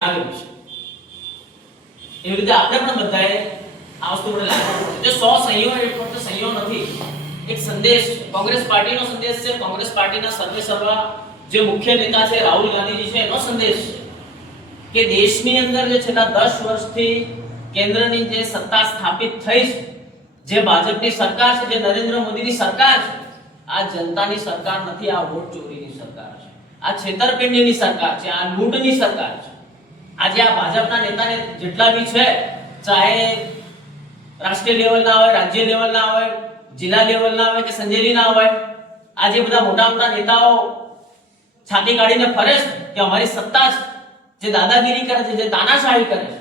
આવેલું છે એવી રીતે આપણે પણ બધાએ આ વસ્તુ પર લાગુ પડશે જે 100 સહીઓ એ ફક્ત સહીઓ નથી એક સંદેશ કોંગ્રેસ પાર્ટીનો સંદેશ છે કોંગ્રેસ પાર્ટીના સર્વા જે મુખ્ય નેતા છે રાહુલ ગાંધીજી છે એનો સંદેશ છે કે દેશની અંદર જે છેલ્લા 10 વર્ષથી કેન્દ્રની જે સત્તા સ્થાપિત થઈ છે જે ભાજપની સરકાર છે જે નરેન્દ્ર મોદીની સરકાર છે આ જનતાની સરકાર નથી આ વોટ ચોરીની સરકાર છે આ છેતરપિંડીની સરકાર છે આ લૂંટની સરકાર છે આજે આ ભાજપના નેતાને જેટલા બી છે ચાહે રાષ્ટ્રીય લેવલના હોય રાજ્ય લેવલના હોય જિલ્લા લેવલના હોય કે સંજેલીના હોય આજે બધા મોટા મોટા નેતાઓ છાતી કાઢીને ફરે છે કે અમારી સત્તા છે જે દાદાગીરી કરે છે જે તાનાશાહી કરે છે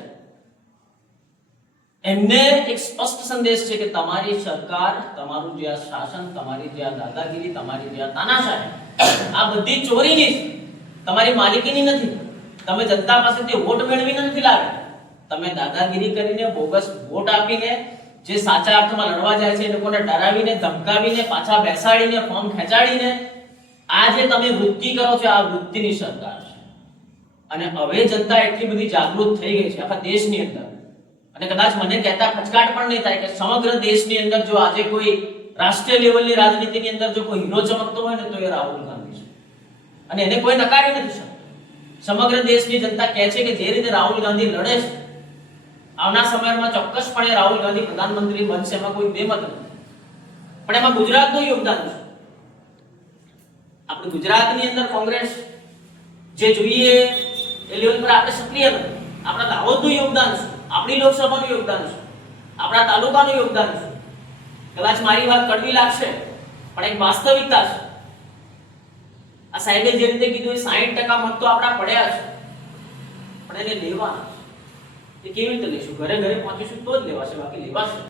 એમને એક સ્પષ્ટ સંદેશ છે કે તમારી સરકાર તમારું જે આ શાસન તમારી જે આ દાદાગીરી તમારી જે આ તાનાશાહી આ બધી ચોરીની છે તમારી માલિકીની નથી તમે જનતા પાસેથી વોટ મેળવીને નથી લાવ્યા તમે દાદાગીરી કરીને બોગસ વોટ આપીને જે સાચા અર્થમાં લડવા જાય છે એ લોકોને ડરાવીને ધમકાવીને પાછા બેસાડીને ફોર્મ ખેંચાડીને આ જે તમે વૃત્તિ કરો છો આ વૃત્તિની સરકાર છે અને હવે જનતા એટલી બધી જાગૃત થઈ ગઈ છે આખા દેશની અંદર અને કદાચ મને કહેતા ખચકાટ પણ નહીં થાય કે સમગ્ર દેશની અંદર જો આજે કોઈ રાષ્ટ્રીય લેવલની રાજનીતિની અંદર જો કોઈ હીરો ચમકતો હોય ને તો એ રાહુલ ગાંધી છે અને એને કોઈ નકારી નથી શકતો સમગ્ર દેશની જનતા કહે છે કે જે રીતે રાહુલ ગાંધી લડે છે આવનાર સમયમાં ચોક્કસપણે રાહુલ ગાંધી પ્રધાનમંત્રી બનશે એમાં કોઈ બેમત નથી પણ એમાં ગુજરાતનું યોગદાન છે આપણે ગુજરાતની અંદર કોંગ્રેસ જે જોઈએ એ લેવલ પર આપણે સક્રિય નથી આપણા દાહોદનું યોગદાન છે આપણી લોકસભાનું યોગદાન છે આપણા તાલુકાનું યોગદાન છે કદાચ મારી વાત કડવી લાગશે પણ એક વાસ્તવિકતા છે આ સાહેબે જે રીતે કીધું એ 60% મત તો આપણા પડ્યા છે પણ એને લેવાના એ કેવી રીતે લઈશું ઘરે ઘરે પહોંચીશું તો જ લેવાશે બાકી લેવાશે